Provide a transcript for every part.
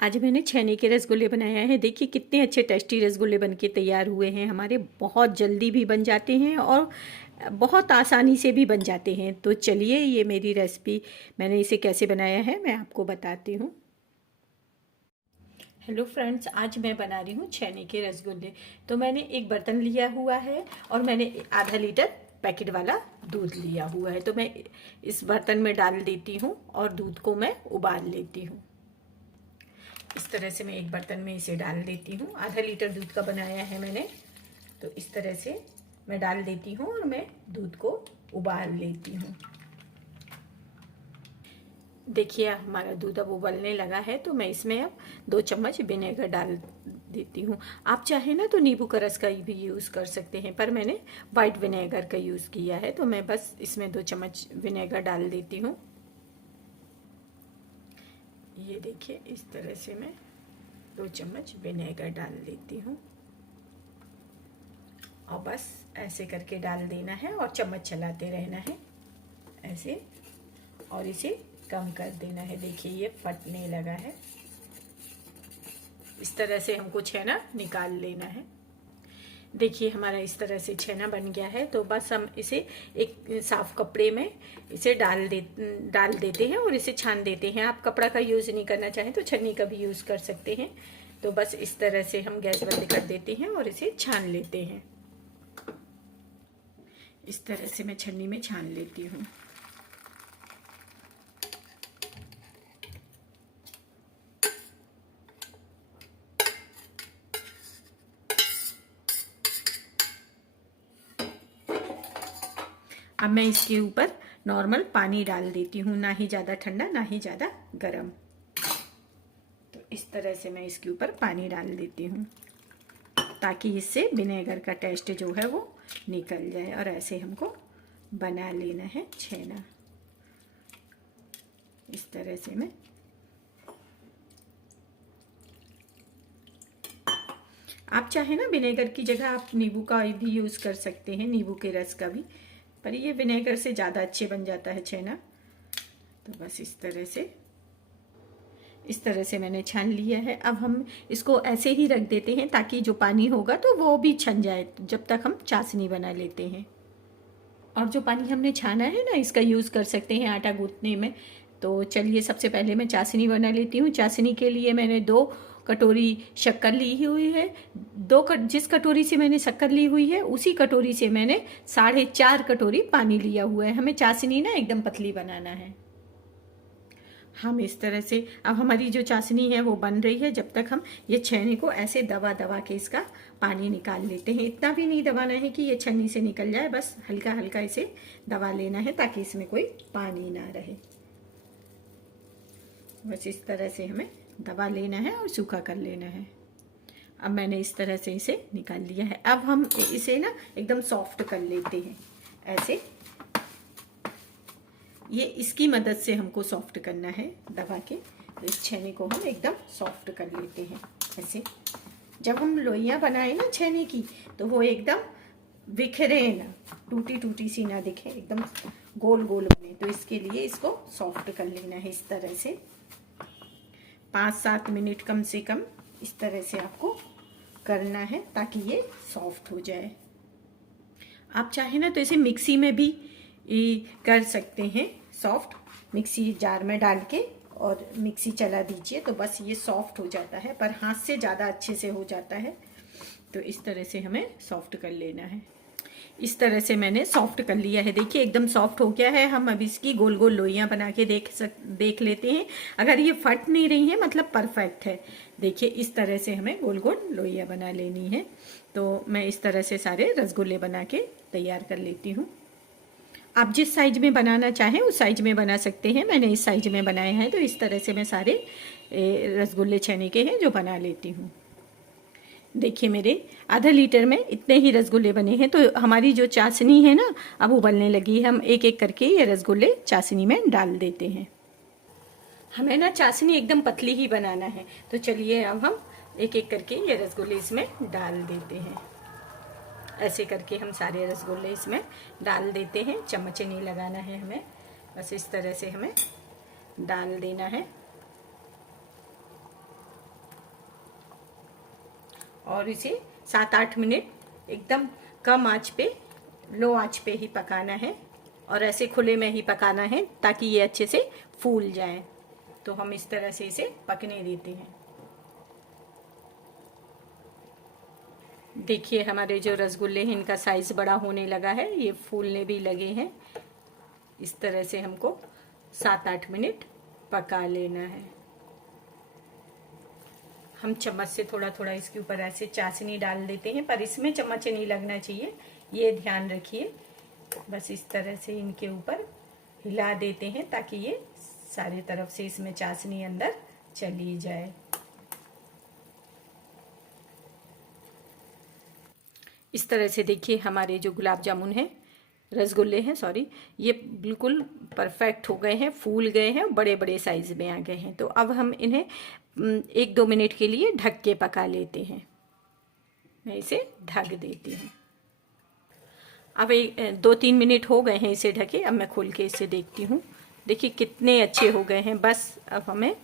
आज मैंने छेने के रसगुल्ले बनाए हैं। देखिए कितने अच्छे टेस्टी रसगुल्ले बनके तैयार हुए हैं। हमारे बहुत जल्दी भी बन जाते हैं और बहुत आसानी से भी बन जाते हैं। तो चलिए ये मेरी रेसिपी, मैंने इसे कैसे बनाया है मैं आपको बताती हूँ। हेलो फ्रेंड्स, आज मैं बना रही हूँ छेने के रसगुल्ले। तो मैंने एक बर्तन लिया हुआ है और मैंने आधा लीटर पैकेट वाला दूध लिया हुआ है। तो मैं इस बर्तन में डाल देती हूँ और दूध को मैं उबाल लेती हूँ। इस तरह से मैं एक बर्तन में इसे डाल देती हूँ। आधा लीटर दूध का बनाया है मैंने, तो इस तरह से मैं डाल देती हूँ और मैं दूध को उबाल लेती हूँ। देखिए हमारा दूध अब उबलने लगा है, तो मैं इसमें अब 2 चम्मच विनेगर डाल देती हूँ। आप चाहे ना तो नींबू का रस का भी यूज़ कर सकते हैं, पर मैंने वाइट विनेगर का यूज़ किया है। तो मैं बस इसमें 2 चम्मच विनेगर डाल देती हूँ। ये देखिए इस तरह से मैं 2 चम्मच विनेगर डाल देती हूँ और बस ऐसे करके डाल देना है और चम्मच चलाते रहना है ऐसे, और इसे कम कर देना है। देखिए ये फटने लगा है। इस तरह से हमको छेना निकाल लेना है। देखिए हमारा इस तरह से छेना बन गया है। तो बस हम इसे एक साफ कपड़े में इसे डाल देते हैं और इसे छान देते हैं। आप कपड़ा का यूज़ नहीं करना चाहें तो छन्नी का भी यूज़ कर सकते हैं। तो बस इस तरह से हम गैस बंद कर देते हैं और इसे छान लेते हैं। इस तरह से मैं छन्नी में छान लेती हूँ। अब मैं इसके ऊपर नॉर्मल पानी डाल देती हूँ, ना ही ज़्यादा ठंडा ना ही ज़्यादा गर्म। तो इस तरह से मैं इसके ऊपर पानी डाल देती हूँ ताकि इससे विनेगर का टेस्ट जो है वो निकल जाए। और ऐसे हमको बना लेना है छेना। इस तरह से मैं आप चाहे ना विनेगर की जगह आप नींबू का भी यूज़ कर सकते हैं, नींबू के रस का भी, पर ये विनेगर से ज़्यादा अच्छे बन जाता है छेना। तो बस इस तरह से मैंने छान लिया है। अब हम इसको ऐसे ही रख देते हैं ताकि जो पानी होगा तो वो भी छन जाए, जब तक हम चाशनी बना लेते हैं। और जो पानी हमने छाना है ना, इसका यूज़ कर सकते हैं आटा गूंथने में। तो चलिए सबसे पहले मैं चाशनी बना लेती हूँ। चाशनी के लिए मैंने 2 कटोरी शक्कर ली हुई है। जिस कटोरी से मैंने शक्कर ली हुई है उसी कटोरी से मैंने 4.5 कटोरी पानी लिया हुआ है। हमें चाशनी ना एकदम पतली बनाना है। हम इस तरह से अब हमारी जो चाशनी है वो बन रही है। जब तक हम ये छेने को ऐसे दबा दबा के इसका पानी निकाल लेते हैं। इतना भी नहीं दबाना है कि ये छन्नी से निकल जाए, बस हल्का हल्का इसे दबा लेना है ताकि इसमें कोई पानी ना रहे। बस इस तरह से हमें दबा लेना है और सूखा कर लेना है। अब मैंने इस तरह से इसे निकाल लिया है। अब हम इसे ना एकदम सॉफ्ट कर लेते हैं ऐसे। ये इसकी मदद से हमको सॉफ्ट करना है दबा के। तो इस छेने को हम एकदम सॉफ्ट कर लेते हैं ऐसे। जब हम लोइयाँ बनाए ना छेने की, तो वो एकदम बिखरे ना, टूटी टूटी सी ना दिखे, एकदम गोल गोल बने। तो इसके लिए इसको सॉफ्ट कर लेना है इस तरह से। 5-7 मिनट कम से कम इस तरह से आपको करना है ताकि ये सॉफ्ट हो जाए। आप चाहे ना तो इसे मिक्सी में भी कर सकते हैं सॉफ्ट। मिक्सी जार में डाल के और मिक्सी चला दीजिए तो बस ये सॉफ्ट हो जाता है, पर हाथ से ज़्यादा अच्छे से हो जाता है। तो इस तरह से हमें सॉफ्ट कर लेना है। इस तरह से मैंने सॉफ्ट कर लिया है। देखिए एकदम सॉफ्ट हो गया है। हम अब इसकी गोल गोल लोइयाँ बना के देख लेते हैं। अगर ये फट नहीं रही है मतलब परफेक्ट है। देखिए इस तरह से हमें गोल गोल लोइयाँ बना लेनी है। तो मैं इस तरह से सारे रसगुल्ले बना के तैयार कर लेती हूँ। आप जिस साइज में बनाना चाहें उस साइज में बना सकते हैं। मैंने इस साइज में बनाए हैं, तो इस तरह से मैं सारे रसगुल्ले छेने के हैं जो बना लेती हूँ। देखिए मेरे आधा लीटर में इतने ही रसगुल्ले बने हैं। तो हमारी जो चाशनी है ना अब उबलने लगी है। हम एक एक करके ये रसगुल्ले चाशनी में डाल देते हैं। हमें ना चाशनी एकदम पतली ही बनाना है। तो चलिए अब हम एक एक करके ये रसगुल्ले इसमें डाल देते हैं। ऐसे करके हम सारे रसगुल्ले इसमें डाल देते हैं। चम्मच नहीं लगाना है हमें, बस इस तरह से हमें डाल देना है। और इसे 7-8 मिनट एकदम कम आंच पे, लो आंच पे ही पकाना है और ऐसे खुले में ही पकाना है ताकि ये अच्छे से फूल जाए। तो हम इस तरह से इसे पकने देते हैं। देखिए हमारे जो रसगुल्ले हैं इनका साइज़ बड़ा होने लगा है, ये फूलने भी लगे हैं। इस तरह से हमको 7-8 मिनट पका लेना है। हम चम्मच से थोड़ा थोड़ा इसके ऊपर ऐसे चाशनी डाल देते हैं, पर इसमें चम्मच नहीं लगना चाहिए, ये ध्यान रखिए। बस इस तरह से इनके ऊपर हिला देते हैं ताकि ये सारे तरफ से इसमें चाशनी अंदर चली जाए। इस तरह से देखिए हमारे जो गुलाब जामुन हैं, रसगुल्ले हैं सॉरी, ये बिल्कुल परफेक्ट हो गए हैं, फूल गए हैं, बड़े बड़े साइज में आ गए हैं। तो अब हम इन्हें 1-2 मिनट के लिए ढक के पका लेते हैं। मैं इसे ढक देती हूँ। अब 2-3 मिनट हो गए हैं इसे ढके। अब मैं खोल के इसे देखती हूँ। देखिए कितने अच्छे हो गए हैं। बस अब हमें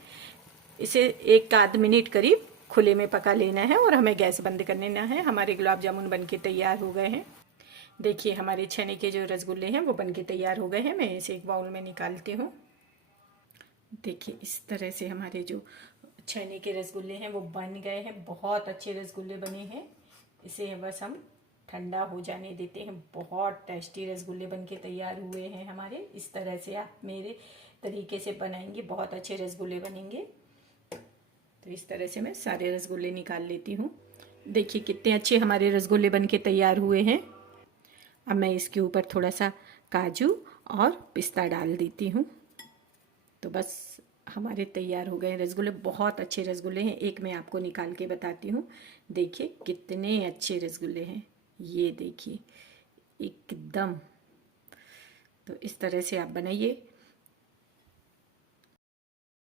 इसे 1-आध मिनट करीब खुले में पका लेना है और हमें गैस बंद कर लेना है। हमारे गुलाब जामुन बनके तैयार हो गए हैं। देखिए हमारे छेने के जो रसगुल्ले हैं वो बनके तैयार हो गए हैं। मैं इसे एक बाउल में निकालती हूँ। देखिए इस तरह से हमारे जो छेने के रसगुल्ले हैं वो बन गए हैं। बहुत अच्छे रसगुल्ले बने हैं। इसे बस हम ठंडा हो जाने देते हैं। बहुत टेस्टी रसगुल्ले बनके तैयार हुए हैं हमारे। इस तरह से आप मेरे तरीके से बनाएंगे, बहुत अच्छे रसगुल्ले बनेंगे। तो इस तरह से मैं सारे रसगुल्ले निकाल लेती हूँ। देखिए कितने अच्छे हमारे रसगुल्ले बनके तैयार हुए हैं। अब मैं इसके ऊपर थोड़ा सा काजू और पिस्ता डाल देती हूँ। तो बस हमारे तैयार हो गए रसगुल्ले। बहुत अच्छे रसगुल्ले हैं। एक मैं आपको निकाल के बताती हूँ। देखिए कितने अच्छे रसगुल्ले हैं, ये देखिए एकदम। तो इस तरह से आप बनाइए।